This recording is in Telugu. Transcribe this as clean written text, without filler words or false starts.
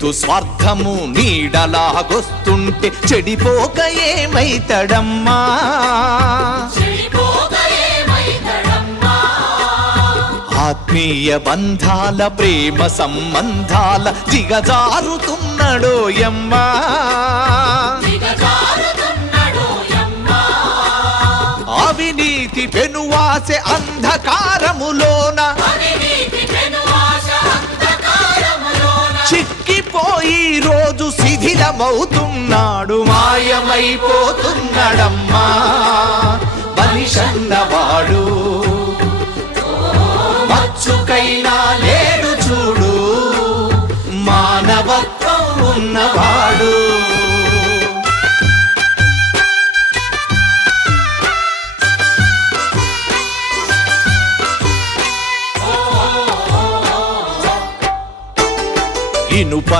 స్వార్థము నీడలాగొస్తుంటే చెడిపోక ఏమైతడమ్మా? ఆత్మీయ బంధాల ప్రేమ సంబంధాల దిగజారుతున్నడోయమ్మా. అవినీతి పెనువాసె అంధకారములోన చిక్కిపోయి రోజు శిథిలమవుతున్నాడు, మాయమైపోతున్నాడమ్మా మనిషన్నవాడు. మచ్చుకైనా లేడు చూడు మానవత్వం ఉన్నవాడు. ఇనుప